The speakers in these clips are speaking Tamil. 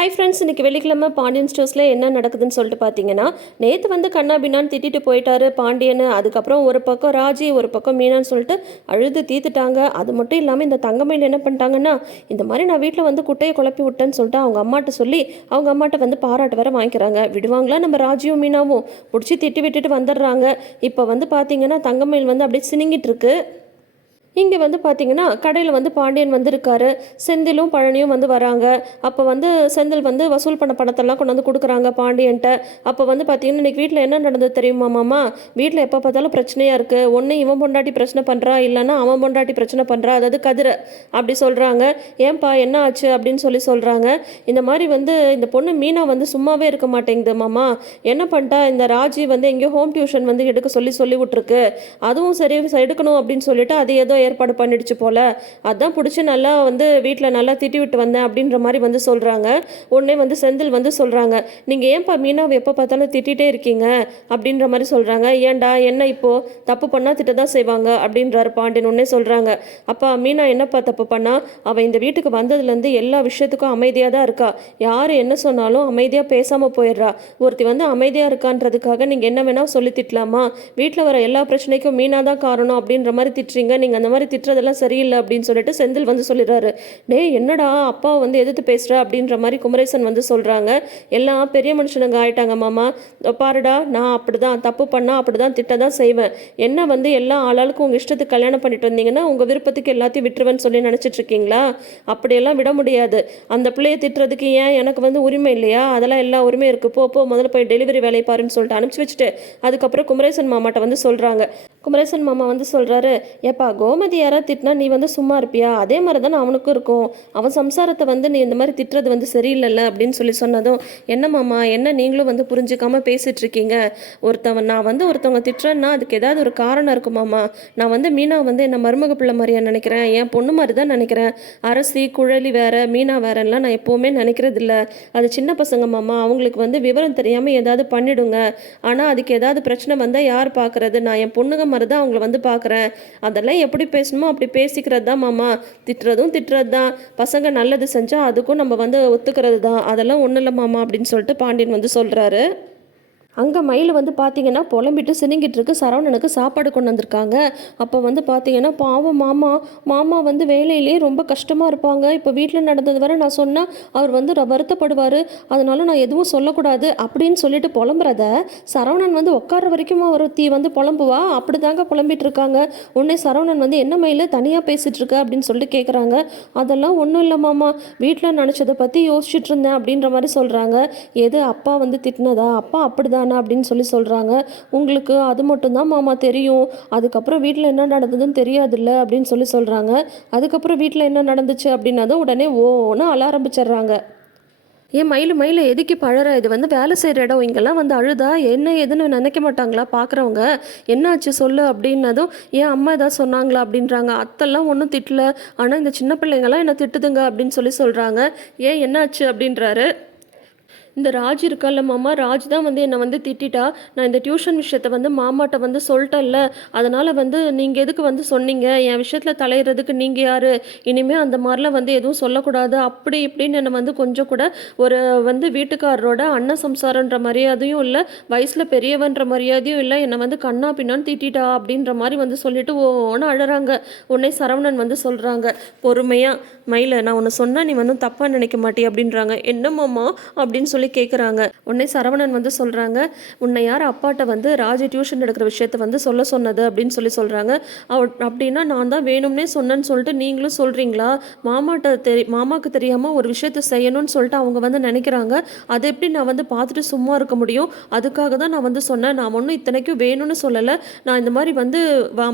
ஹாய் ஃப்ரெண்ட்ஸ், இன்றைக்கி வெள்ளிக்கிழமை பாண்டியன் ஸ்டோர்ஸில் என்ன நடக்குதுன்னு சொல்லிட்டு பார்த்தீங்கன்னா, நேற்று வந்து கண்ணா பின்னான்னு திட்டிட்டு போயிட்டாரு பாண்டியன். அதுக்கப்புறம் ஒரு பக்கம் ராஜி, ஒரு பக்கம் மீனான்னு சொல்லிட்டு அழுது தீத்துட்டாங்க. அது மட்டும் இல்லாமல் இந்த தங்கமயில் என்ன பண்ணிட்டாங்கன்னா, இந்த மாதிரி நான் வீட்டில் வந்து குட்டையை குழப்பி விட்டேன்னு சொல்லிட்டு அவங்க அம்மாட்ட சொல்லி அவங்க அம்மாட்ட வந்து பாராட்டு வேற வாங்கிக்கிறாங்க. விடுவாங்களா நம்ம ராஜியும் மீனாவும்? பிடிச்சி திட்டி விட்டுட்டு வந்துடுறாங்க. இப்போ வந்து பார்த்தீங்கன்னா தங்கமயில் வந்து அப்படியே சினிங்கிட்டு இருக்கு. இங்கே வந்து பார்த்தீங்கன்னா கடையில் வந்து பாண்டியன் வந்திருக்காரு. செந்திலும் பழனியும் வந்து வராங்க. அப்போ வந்து செந்தில் வந்து வசூல் பண்ண பணத்தெல்லாம் கொண்டு வந்து கொடுக்குறாங்க பாண்டியன்ட்ட. அப்போ வந்து பார்த்தீங்கன்னா இன்றைக்கி வீட்டில் என்ன நடந்தது தெரியுமா மாமா? வீட்டில் எப்போ பார்த்தாலும் பிரச்சனையாக இருக்குது. ஒன்று இவன் பொண்டாட்டி பிரச்சனை பண்ணுறா, இல்லைன்னா அவன் பொண்டாட்டி பிரச்சனை பண்ணுறா, அதாவது கதிரை அப்படி சொல்கிறாங்க. ஏன்பா என்ன ஆச்சு அப்படின்னு சொல்கிறாங்க. இந்த மாதிரி வந்து இந்த பொண்ணு மீனா வந்து சும்மாவே இருக்க மாட்டேங்குது மாமா. என்ன பண்ணிட்டா, இந்த ராஜி வந்து எங்கேயோ ஹோம் டியூஷன் வந்து எடுக்க சொல்லி விட்டுருக்கு. அதுவும் சரி எடுக்கணும் அப்படின்னு சொல்லிட்டு அது ஏதோ ஏற்பாடு பண்ணிடுச்சு போல. அதான் பிடிச்சி நல்லா வந்து வீட்டில் நல்லா திட்டி விட்டு வந்தேன் அப்படின்ற மாதிரி வந்து சொல்கிறாங்க. உடனே வந்து செந்தில் வந்து சொல்கிறாங்க, நீங்கள் ஏன்பா மீனாவை எப்போ பார்த்தாலும் திட்டிகிட்டே இருக்கீங்க அப்படின்ற மாதிரி சொல்கிறாங்க. ஏன்டா என்ன இப்போது தப்பு பண்ணால் திட்ட தான் செய்வாங்க அப்படின்றாரு பாண்டியன். உடனே சொல்கிறாங்க, அப்பா மீனா என்னப்பா தப்பு பண்ணா? அவள் இந்த வீட்டுக்கு வந்ததுலேருந்து எல்லா விஷயத்துக்கும் அமைதியாக தான் இருக்கா. யார் என்ன சொன்னாலும் அமைதியாக பேசாமல் போயிடுறா. ஒருத்தி வந்து அமைதியாக இருக்கான்றதுக்காக நீங்கள் என்ன வேணால் சொல்லி திட்டலாமா? வீட்டில் வர எல்லா பிரச்சனைக்கும் மீனா தான் காரணம் அப்படின்ற மாதிரி திட்டுறீங்க. நீங்கள் அந்த மாதிரி திட்டுறதெல்லாம் சரியில்லை அப்படின்னு சொல்லிட்டு செந்தில் வந்து சொல்லிடுறாரு. டே என்னடா அப்பா வந்து எதிர்த்து பேசுகிற அப்படின்ற மாதிரி குமரேசன் வந்து சொல்கிறாங்க. எல்லாம் பெரிய மனுஷனுங்க ஆயிட்டாங்க மாமா. பாருடா, நான் அப்படிதான் தப்பு பண்ணால் அப்படிதான் திட்ட தான் செய்வேன். என்ன வந்து எல்லா ஆளாளுக்கும் உங்கள் இஷ்டத்துக்கு கல்யாணம் பண்ணிட்டு வந்தீங்கன்னா உங்கள் விருப்பத்துக்கு எல்லாத்தையும் விட்டுருவேன்னு சொல்லி நினச்சிட்டு இருக்கீங்களா? அப்படியெல்லாம் விட முடியாது. அந்த பிள்ளையை திட்டுறதுக்கு ஏன் எனக்கு வந்து உரிமை இல்லையா? அதெல்லாம் எல்லா உரிமையும் இருக்குது. போ முதல்ல போய் டெலிவரி வேலையை பாருன்னு சொல்லிட்டு அனுப்பிச்சி வச்சுட்டு அதுக்கப்புறம் குமரேசன் மாமாட்ட வந்து சொல்கிறாங்க. குமரேசன் மாமா வந்து சொல்கிறாரு, ஏப்பா கோமதி யாராவது திட்டினா நீ வந்து சும்மா இருப்பியா? அதே மாதிரி தானே அவனுக்கும் இருக்கும். அவன் சம்சாரத்தை வந்து நீ இந்த மாதிரி திட்டுறது வந்து சரியில்லைல்ல அப்படின்னு சொன்னதும், என்ன மாமா என்ன நீங்களும் வந்து புரிஞ்சுக்காமல் பேசிகிட்டு இருக்கீங்க? நான் வந்து ஒருத்தவங்க திட்டுறேன்னா அதுக்கு ஏதாவது ஒரு காரணம் இருக்கும் மாமா. நான் வந்து மீனா வந்து என்ன மருமக பிள்ளை மாதிரியா நினைக்கிறேன்? என் பொண்ணு மாதிரி தான் நினைக்கிறேன். அரசி குழலி வேற மீனா வேறலாம் நான் எப்போவுமே நினைக்கிறது இல்லை. அது சின்ன பசங்க மாமா, அவங்களுக்கு வந்து விவரம் தெரியாமல் ஏதாவது பண்ணிடுங்க. ஆனால் அதுக்கு ஏதாவது பிரச்சனை வந்தால் யார் பார்க்குறது? நான் என் பொண்ணுங்க மாதிரி தான் அவங்கள வந்து பார்க்குறேன். அதெல்லாம் எப்படி பேசணுமோ அப்படி பேசிக்கிறது தான் மாமா. திட்டுறது தான். பசங்க நல்லது செஞ்சால் அதுக்கும் நம்ம வந்து ஒத்துக்கிறது தான். அதெல்லாம் ஒன்றும் இல்லை மாமா அப்படின்னு சொல்லிட்டு பாண்டியன் வந்து சொல்கிறாரு. அங்கே மயில் வந்து பார்த்தீங்கன்னா புலம்பிட்டு சினிங்கிட்டு இருக்கு. சரவணனுக்கு சாப்பாடு கொண்டு வந்திருக்காங்க. அப்போ வந்து பார்த்தீங்கன்னா பாவம் மாமா வந்து வேலையிலே ரொம்ப கஷ்டமாக இருப்பாங்க. இப்போ வீட்டில் நடந்தது வரை நான் சொன்னால் அவர் வந்து வருத்தப்படுவார். அதனால நான் எதுவும் சொல்லக்கூடாது அப்படின்னு சொல்லிட்டு புலம்புறத சரவணன் வந்து உட்கார வரைக்கும் அவர் வந்து புலம்புவா. அப்படி தாங்க புலம்பிட்டு இருக்காங்க. உடனே சரவணன் வந்து என்ன மயில் தனியாக பேசிகிட்டு இருக்க அப்படின்னு சொல்லிட்டு கேட்குறாங்க. அதெல்லாம் ஒன்றும் இல்லை மாமா, வீட்டில் நினச்சதை பற்றி யோசிச்சுட்டு இருந்தேன் அப்படின்ற மாதிரி சொல்கிறாங்க. எது அப்பா வந்து திட்டினதா? அப்பா அப்படிதான் அப்படின்னு சொல்கிறாங்க. உங்களுக்கு அது மட்டும்தான் மாமா தெரியும். அதுக்கப்புறம் வீட்டில் என்ன நடந்ததுன்னு தெரியாதுல்ல அப்படின்னு சொல்கிறாங்க. அதுக்கப்புறம் வீட்டில் என்ன நடந்துச்சு அப்படின்னதும் உடனே ஓன்னு அழ ஆரம்பிச்சிடுறாங்க. ஏன் மயில் எதுக்கு பழற? இது வந்து வேலை செய்கிற இடம். இங்கெல்லாம் வந்து அழுதா என்ன ஏதுன்னு நினைக்க மாட்டாங்களா பார்க்குறவங்க? என்னாச்சு சொல்லு அப்படின்னதும், ஏன் அம்மா ஏதாவது சொன்னாங்களா அப்படின்றாங்க. அத்தெல்லாம் ஒன்றும் திட்டல, ஆனால் இந்த சின்ன பிள்ளைங்கள்லாம் என்ன திட்டுதுங்க அப்படின்னு சொல்கிறாங்க. ஏன் என்னாச்சு அப்படின்றாரு. இந்த ராஜ் இருக்கல்ல மாமா, ராஜ் தான் வந்து என்னை வந்து திட்டா. நான் இந்த டியூஷன் விஷயத்த வந்து மாமாட்ட வந்து சொல்லிட்டேன்ல, அதனால் வந்து நீங்கள் எதுக்கு வந்து சொன்னீங்க? என் விஷயத்தில் தலையிறதுக்கு நீங்கள் யார்? இனிமேல் அந்த மாதிரிலாம் வந்து எதுவும் சொல்லக்கூடாது அப்படி இப்படின்னு என்னை வந்து கொஞ்சம் கூட ஒரு வந்து வீட்டுக்காரரோட அண்ணன் சம்சாரன்ற மரியாதையும் இல்லை, வயசில் பெரியவன்ற மரியாதையும் இல்லை, என்னை வந்து கண்ணா பின்னான்னு திட்டா அப்படின்ற மாதிரி வந்து சொல்லிட்டு ஓன்னு அழறாங்க. உடனே சரவணன் வந்து சொல்கிறாங்க பொறுமையாக, மயில நான் ஒன்று சொன்னால் நீ வந்து தப்பாக நினைக்க மாட்டே அப்படின்றாங்க. என்ன மாமா அப்படின்னு சொல்லி கேட்குறாங்க. உடனே சரவணன் வந்து சொல்கிறாங்க, உன்னை யார் அப்பாட்ட வந்து ராஜி டியூஷன் எடுக்கிற விஷயத்த வந்து சொல்ல சொன்னது அப்படின்னு சொல்கிறாங்க. அப்படின்னா நான் தான் வேணும்னே சொன்னேன்னு சொல்லிட்டு நீங்களும் சொல்கிறீங்களா? மாமாவுக்கு தெரியாமல் ஒரு விஷயத்த செய்யணும்னு சொல்லிட்டு அவங்க வந்து நினைக்கிறாங்க. அதை எப்படி நான் வந்து பார்த்துட்டு சும்மா இருக்க முடியும்? அதுக்காக தான் நான் வந்து சொன்னேன். நான் ஒன்றும் இத்தனைக்கும் வேணும்னு சொல்லலை. நான் இந்த மாதிரி வந்து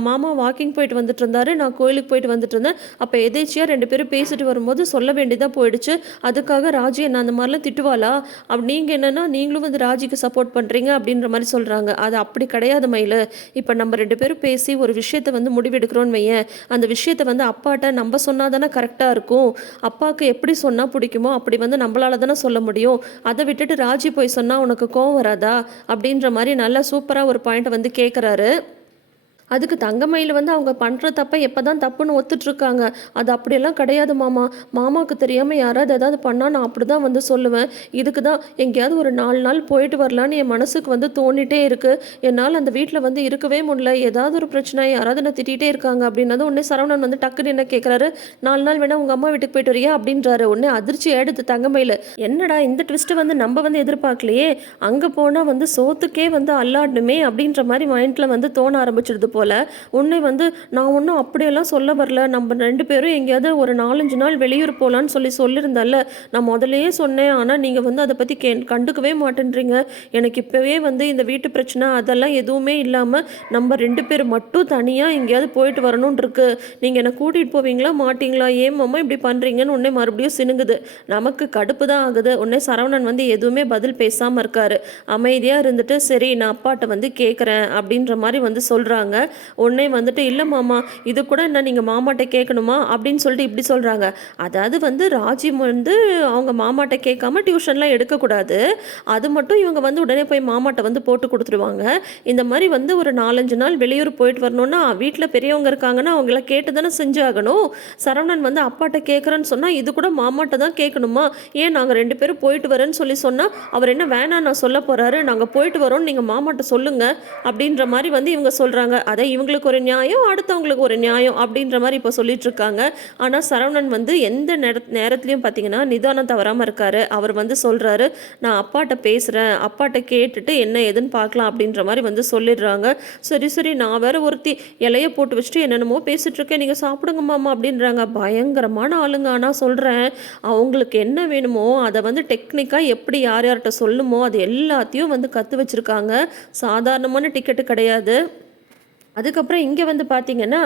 மாமா வாக்கிங் போயிட்டு வந்துட்டு இருந்தாரு, நான் கோயிலுக்கு போயிட்டு வந்துட்டு இருந்தேன். அப்போ எதேச்சியாக ரெண்டு பேரும் பேசிட்டு வரும்போது சொல்ல வேண்டியதாக போயிடுச்சு. அதுக்காக ராஜி என்ன அந்த மாதிரிலாம் திட்டுவாளா? அப்படி நீங்கள் என்னென்னா நீங்களும் வந்து ராஜிக்கு சப்போர்ட் பண்ணுறீங்க அப்படின்ற மாதிரி சொல்கிறாங்க. அது அப்படி கிடையாது மயில். இப்போ நம்ம ரெண்டு பேரும் பேசி ஒரு விஷயத்தை வந்து முடிவெடுக்கிறோன்னு வையேன், அந்த விஷயத்தை வந்து அப்பாட்ட நம்ம சொன்னால் தானே கரெக்டாக இருக்கும். அப்பாவுக்கு எப்படி சொன்னால் பிடிக்குமோ அப்படி வந்து நம்மளால தானே சொல்ல முடியும். அதை விட்டுட்டு ராஜி போய் சொன்னால் உனக்கு கோவம் வராதா அப்படின்ற மாதிரி நல்லா சூப்பராக ஒரு பாயிண்ட்டை வந்து கேட்குறாரு. அதுக்கு தங்கமயில் வந்து அவங்க பண்ணுற தப்பை எப்போ தான் தப்புன்னு ஒத்துட்ருக்காங்க. அது அப்படியெல்லாம் கிடையாது மாமா. மாமாவுக்கு தெரியாமல் யாராவது ஏதாவது பண்ணால் நான் அப்படி தான் வந்து சொல்லுவேன். இதுக்கு தான் எங்கேயாவது ஒரு 4 நாள் போயிட்டு வரலான்னு என் மனசுக்கு வந்து தோணிட்டே இருக்குது. என்னால் அந்த வீட்டில் வந்து இருக்கவே முடியல. ஏதாவது ஒரு பிரச்சனை யாராவது என்ன திட்டிகிட்டே இருக்காங்க அப்படின்னதும் உடனே சரவணன் வந்து டக்குன்னு என்ன கேட்குறாரு, 4 நாள் வேணா உங்கள் அம்மா வீட்டுக்கு போயிட்டு வரியா அப்படின்றாரு. உடனே அதிர்ச்சி ஆயிடுது தங்கமயில். என்னடா இந்த ட்விஸ்ட்டை வந்து நம்ம வந்து எதிர்பார்க்கலையே, அங்கே போனால் வந்து சோத்துக்கே வந்து அல்லாடணுமே அப்படின்ற மாதிரி மைண்டில் வந்து தோண ஆரம்பிச்சிடுது போல. உன்னை வந்து நான் ஒன்றும் அப்படியெல்லாம் சொல்ல வரல. நம்ம 2 பேரும் எங்கேயாவது ஒரு 4, 5 நாள் வெளியூர் போகலான்னு சொல்லியிருந்தேன்ல. நான் முதலையே சொன்னேன். ஆனால் நீங்கள் வந்து அதை பற்றி கண்டுக்கவே மாட்டேன்றீங்க. எனக்கு இப்போவே வந்து இந்த வீட்டு பிரச்சனை அதெல்லாம் எதுவுமே இல்லாமல் நம்ம 2 பேர் மட்டும் தனியாக எங்கேயாவது போயிட்டு வரணும்னு இருக்கு. நீங்கள் என்னை கூட்டிகிட்டு போவீங்களா மாட்டிங்களா? ஏன் மாமா இப்படி பண்ணுறீங்கன்னு உடனே மறுபடியும் சினுங்குது. நமக்கு கடுப்பு தான் ஆகுது. உடனே சரவணன் வந்து எதுவுமே பதில் பேசாமல் இருக்காரு. அமைதியாக இருந்துட்டு சரி நான் அப்பாட்ட வந்து கேட்குறேன் அப்படின்ற மாதிரி வந்து சொல்கிறாங்க. உடனே வந்துட்டு இல்லை மாமா இது கூட என்ன நீங்கள் மாமாட்ட கேட்கணுமா அப்படின்னு சொல்லிட்டு இப்படி சொல்கிறாங்க. அதாவது வந்து ராஜி வந்து அவங்க மாமாட்ட கேட்காம டியூஷன்லாம் எடுக்கக்கூடாது. அது மட்டும் இவங்க வந்து உடனே போய் மாமாட்ட வந்து போட்டு கொடுத்துருவாங்க. இந்த மாதிரி வந்து ஒரு 4, 5 நாள் வெளியூர் போயிட்டு வரணும்னா வீட்டில் பெரியவங்க இருக்காங்கன்னா அவங்கள கேட்டு தானே செஞ்சாகணும். சரவணன் வந்து அப்பாட்ட கேட்குறேன்னு சொன்னால் இது கூட மாமாட்ட தான் கேட்கணுமா? ஏன் நாங்கள் 2 பேரும் போயிட்டு வரேன்னு சொன்னால் அவர் என்ன வேணாம் நான் சொல்ல போகிறாரு, நாங்கள் போயிட்டு வரோன்னு நீங்கள் மாமாட்ட சொல்லுங்கள் அப்படின்ற மாதிரி வந்து இவங்க சொல்கிறாங்க. அதை இவங்களுக்கு ஒரு நியாயம், அடுத்தவங்களுக்கு ஒரு நியாயம் அப்படின்ற மாதிரி இப்போ சொல்லிட்டு இருக்காங்க. ஆனால் சரவணன் வந்து எந்த நேரத்துலையும் பார்த்தீங்கன்னா நிதானம் தவறாமல் இருக்காரு. அவர் வந்து சொல்கிறாரு, நான் அப்பாட்ட பேசுகிறேன், அப்பாட்ட கேட்டுட்டு என்ன ஏதுன்னு பார்க்கலாம் அப்படின்ற மாதிரி வந்து சொல்லிடுறாங்க. சரி சரி நான் வேற ஒருத்தி இலைய போட்டு வச்சுட்டு என்னென்னமோ பேசிட்டு இருக்கேன், நீங்கள் சாப்பிடுங்க மாமா அப்படின்றாங்க. பயங்கரமான ஆளுங்க. ஆனால் சொல்கிறேன் அவங்களுக்கு என்ன வேணுமோ அதை வந்து டெக்னிக்காக எப்படி யார் யார்கிட்ட சொல்லுமோ அது எல்லாத்தையும் வந்து கற்று வச்சுருக்காங்க. சாதாரணமான டிக்கெட்டு கிடையாது. அதுக்கப்புறம் இங்கே வந்து பார்த்தீங்கன்னா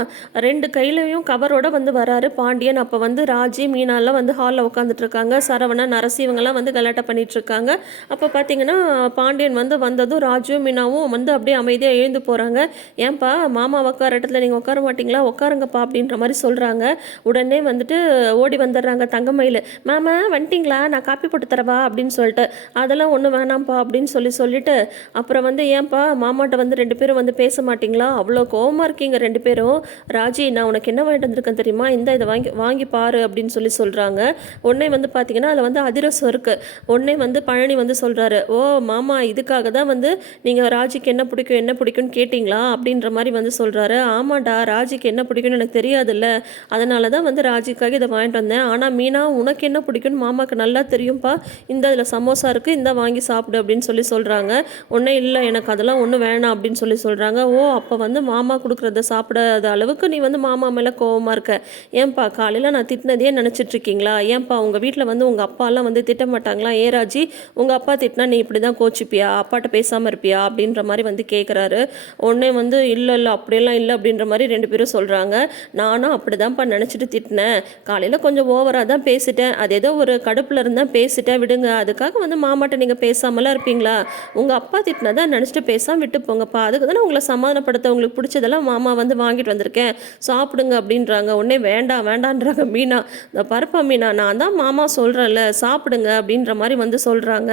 2 கையிலையும் கவரோட வந்து வராரு பாண்டியன். அப்போ வந்து ராஜி மீனாலாம் வந்து ஹாலில் உட்காந்துட்ருக்காங்க. சரவணன் நரசி இவங்கெல்லாம் வந்து கலாட்டா பண்ணிகிட்ருக்காங்க. அப்போ பார்த்தீங்கன்னா பாண்டியன் வந்து வந்ததும் ராஜுவும் மீனாவும் வந்து அப்படியே அமைதியாக எழுந்து போகிறாங்க. ஏன்பா மாமா உட்கார இடத்துல நீங்கள் உட்கார மாட்டிங்களா, உட்காருங்கப்பா அப்படின்ற மாதிரி சொல்கிறாங்க. உடனே வந்துட்டு ஓடி வந்துடுறாங்க தங்கமயில். மாமா வந்துட்டிங்களா, நான் காப்பி போட்டு தரவா அப்படின்னு சொல்லிட்டு. அதெல்லாம் ஒன்றும் வேணாம்ப்பா அப்படின்னு சொல்லிட்டு அப்புறம் வந்து ஏன்பா மாமாட்ட வந்து 2 பேரும் வந்து பேச மாட்டிங்களா, அவ்வளோ கோவமாக இருக்கீங்க 2 பேரும். ராஜி நான் உனக்கு என்ன வாங்கிட்டு வந்திருக்கேன் தெரியுமா, இதை வாங்கி வாங்கி பாரு அப்படின்னு சொல்கிறாங்க. உடனே வந்து பார்த்தீங்கன்னா அதில் வந்து அதிரசம் இருக்குது. உடனே வந்து பழனி வந்து சொல்கிறாரு, ஓ மாமா இதுக்காக தான் வந்து நீங்கள் ராஜிக்கு என்ன பிடிக்கும்னு கேட்டிங்களா அப்படின்ற மாதிரி வந்து சொல்கிறாரு. ஆமாண்டா ராஜிக்கு என்ன பிடிக்கும்னு எனக்கு தெரியாதுல்ல, அதனால தான் வந்து ராஜிக்காக இதை வாங்கிட்டு வந்தேன். ஆனால் மீனா உனக்கு என்ன பிடிக்கும்னு மாமாவுக்கு நல்லா தெரியும்ப்பா, இதில் சமோசா இருக்குது, இந்த வாங்கி சாப்பிடு அப்படின்னு சொல்கிறாங்க. உடனே இல்லை எனக்கு அதெல்லாம் ஒன்றும் வேணாம் அப்படின்னு சொல்கிறாங்க. ஓ அப்போ வந்து மாமா கொடுக்குறத சாப்பிடாத அளவுக்கு நீ வந்து மாமா மேலே கோவமாக இருக்க. ஏன்பா காலையில் நான் திட்டினதையே நினச்சிட்ருக்கீங்களா? ஏன்பா உங்கள் வீட்டில் வந்து உங்கள் அப்பாலாம் வந்து திட்ட மாட்டாங்களா? ஏ ராஜி உங்கள் அப்பா திட்டினா நீ இப்படி தான் கோச்சிப்பியா, அப்பாட்ட பேசாமல் இருப்பியா அப்படின்ற மாதிரி வந்து கேட்குறாரு. உடனே வந்து இல்லை அப்படியெல்லாம் இல்லை அப்படின்ற மாதிரி 2 பேரும் சொல்கிறாங்க. நானும் அப்படி தான்ப்பா நினச்சிட்டு திட்டினேன், காலையில் கொஞ்சம் ஓவராக தான் பேசிட்டேன், அது ஏதோ ஒரு கடுப்பில் இருந்தால் பேசிட்டேன் விடுங்க, அதுக்காக வந்து மாமாட்ட நீங்கள் பேசாமலாம் இருப்பீங்களா? உங்கள் அப்பா திட்டினதான் நினச்சிட்டு பேசாமல் விட்டு போங்கப்பா, அதுக்கு தானே உங்களை சமாதானப்படுத்த உங்களுக்கு பிடிச்சதெல்லாம் மாமா வந்து வாங்கிட்டு வந்திருக்கேன் சாப்பிடுங்க அப்படின்றாங்க. உடனே வேண்டான்றாங்க மீனா. இந்த பருப்பா மீனா நான் தான் மாமா சொல்கிறேன்ல சாப்பிடுங்க அப்படின்ற மாதிரி வந்து சொல்கிறாங்க.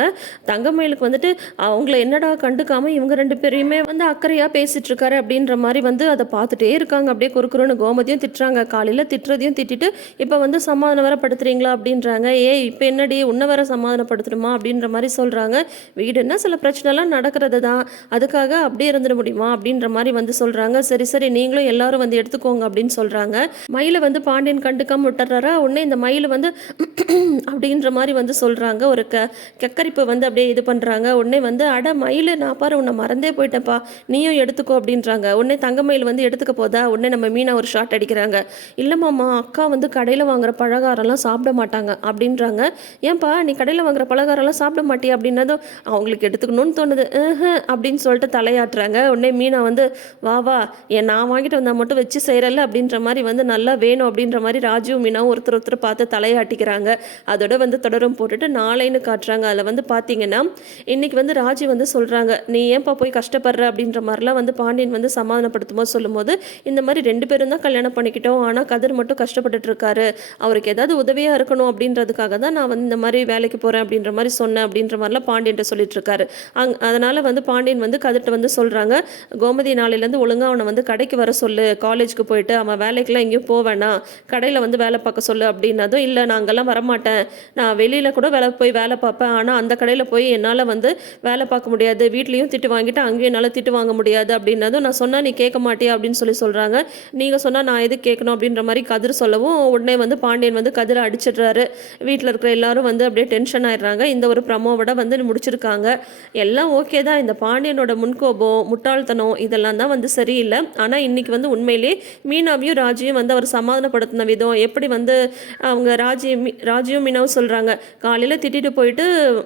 தங்கமயிலுக்கு வந்துட்டு அவங்கள என்னடா கண்டுக்காமல் இவங்க 2 பேரையுமே வந்து அக்கறையாக பேசிகிட்டு இருக்காரு அப்படின்ற மாதிரி வந்து அதை பார்த்துட்டே இருக்காங்க. அப்படியே குறுக்குறுன்னு கோமதியும் திட்டுறாங்க. காலையில் திட்டுறதையும் திட்டிட்டு இப்போ வந்து சமாதானம் வேற படுத்துறீங்களா அப்படின்றாங்க. இப்போ என்னடி உன்னை வேற சமாதானப்படுத்தணுமா அப்படின்ற மாதிரி சொல்கிறாங்க. வீடுன்னா சில பிரச்சனைலாம் நடக்கிறது தான், அதுக்காக அப்படியே இருந்துட முடியுமா அப்படின்ற மாதிரி வந்து சொல்கிறாங்க. சரி நீங்களும் எல்லாரும் வந்து எடுத்துக்கோங்க அப்படின்னு சொல்கிறாங்க. மயிலை வந்து பாண்டியன் கண்டுக்காம விட்டுறாரா. உடனே இந்த மயில் வந்து அப்படின்ற மாதிரி வந்து சொல்கிறாங்க. ஒரு கக்கரிப்பு வந்து அப்படியே இது பண்ணுறாங்க. உடனே வந்து அட மயில் நான் பாரு உன்னை மறந்தே போயிட்டேன்ப்பா, நீயும் எடுத்துக்கோ அப்படின்றாங்க. உடனே தங்கமயில் வந்து எடுத்துக்க போதா உடனே நம்ம மீனா ஒரு ஷாட் அடிக்கிறாங்க. இல்லைம்மாம்மா அக்கா வந்து கடையில் வாங்குற பலகாரம்லாம் சாப்பிட மாட்டாங்க அப்படின்றாங்க. ஏன்பா நீ கடையில் வாங்குற பலகாரம்லாம் சாப்பிட மாட்டியா அப்படின்னதும் அவங்களுக்கு எடுத்துக்கணும்னு தோணுது அப்படின்னு சொல்லிட்டு தலையாட்டுறாங்க. உடனே மீனா வந்து வா நான் வாங்கிட்டு வந்தால் மட்டும் வச்சு செய்கிறல்ல அப்படின்ற மாதிரி வந்து நல்லா வேணும் அப்படின்ற மாதிரி ராஜுவும் மீனாவும் ஒருத்தர் பார்த்து தலையாட்டிக்கிறாங்க. அதோட வந்து தொடரும் போட்டுட்டு நாளைன்னு காட்டுறாங்க. அதில் வந்து பார்த்தீங்கன்னா இன்றைக்கி வந்து ராஜி வந்து சொல்கிறாங்க, நீ ஏன்பா போய் கஷ்டப்படுற அப்படின்ற மாதிரிலாம் வந்து பாண்டியன் வந்து சமாதானப்படுத்தும்போது சொல்லும்போது இந்த மாதிரி 2 பேரும் தான் கல்யாணம் பண்ணிக்கிட்டோம், ஆனால் கதிர் மட்டும் கஷ்டப்பட்டுட்டு இருக்காரு, அவருக்கு ஏதாவது உதவியாக இருக்கணும் அப்படின்றதுக்காக தான் நான் வந்து இந்த மாதிரி வேலைக்கு போகிறேன் அப்படின்ற மாதிரி சொன்னேன் அப்படின்ற மாதிரிலாம் பாண்டியன்ட்ட சொல்லிட்டு இருக்காரு. அதனால் வந்து பாண்டியன் வந்து கதிர்கிட்ட வந்து சொல்கிறாங்க, கோமதி நாளையிலேருந்து ஒழுங்காக அவனை வந்து கடைக்கு வர சொல்லு, காலேஜுக்கு போயிட்டு அவன் வேலைக்கெல்லாம் எங்கேயும் போவேணாம், கடையில் வந்து வேலை பார்க்க சொல்லு அப்படின்னதும், இல்லை நான் அங்கெல்லாம் வரமாட்டேன், நான் வெளியில் கூட போய் வேலை பார்ப்பேன், ஆனால் அந்த கடையில் போய் என்னால் வந்து வேலை பார்க்க முடியாது, வீட்லேயும் திட்டு வாங்கிட்டு அங்கேயும் என்னால் திட்டு வாங்க முடியாது அப்படின்னதும், நான் சொன்னால் நீ கேட்க மாட்டியா அப்படின்னு சொல்கிறாங்க. நீங்கள் சொன்னால் நான் எது கேட்கணும் அப்படின்ற மாதிரி கதிர் சொல்லவும் உடனே வந்து பாண்டியன் வந்து கதிரை அடிச்சிடுறாரு. வீட்டில் இருக்கிற எல்லாரும் வந்து அப்படியே டென்ஷன் ஆயிடுறாங்க. இந்த ஒரு ப்ரமோவோட வந்து முடிச்சிருக்காங்க. எல்லாம் ஓகே தான். இந்த பாண்டியனோட முன்கோபம், முட்டாள்தனம் இதெல்லாம் தான் வந்து சரியில்லை. ஆனால் இன்னைக்கு வந்து உண்மையிலே மீனாவையும் ராஜியும் வந்து அவர் சமாதானப்படுத்தின விதம், எப்படி வந்து அவங்க ராஜியும் மீனாவும் சொல்கிறாங்க, காலையில் திட்டிட்டு போயிட்டு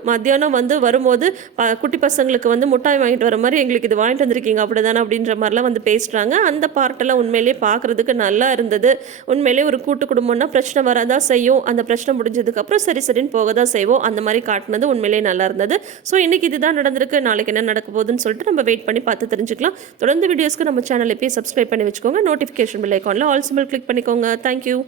மத்தியானம் வந்து வரும்போது குட்டி பசங்களுக்கு வந்து முட்டாய் வாங்கிட்டு வர மாதிரி எங்களுக்கு இது வாங்கிட்டு வந்திருக்கீங்க அப்படி தானே அப்படின்ற மாதிரிலாம் வந்து பேசுகிறாங்க. அந்த பார்ட்டெல்லாம் உண்மையிலே பார்க்குறதுக்கு நல்லா இருந்தது. உண்மையிலே ஒரு கூட்டு குடும்பம்னா பிரச்சனை வரதான் செய்யும். அந்த பிரச்சனை முடிஞ்சதுக்கப்புறம் சரி சரின்னு போக தான் செய்வோம். அந்த மாதிரி காட்டினது உண்மையிலே நல்லா இருந்தது. ஸோ இன்றைக்கி இதுதான் நடந்திருக்கு. நாளைக்கு என்ன நடக்க போகுதுன்னு சொல்லிட்டு நம்ம வெயிட் பண்ணி பார்த்து தெரிஞ்சுக்கலாம். தொடர்ந்து வீடியோஸ்க்கு நம்ம சேனல் எப்பயும் சப்ஸ்கிரைப் பண்ணி வச்சுக்கோங்க. நோட்டிஃபிகேஷன் பெல் ஐக்கானில் ஆல் சிம்பிள் கிளிக் பண்ணிக்கோங்க. தேங்க்யூ.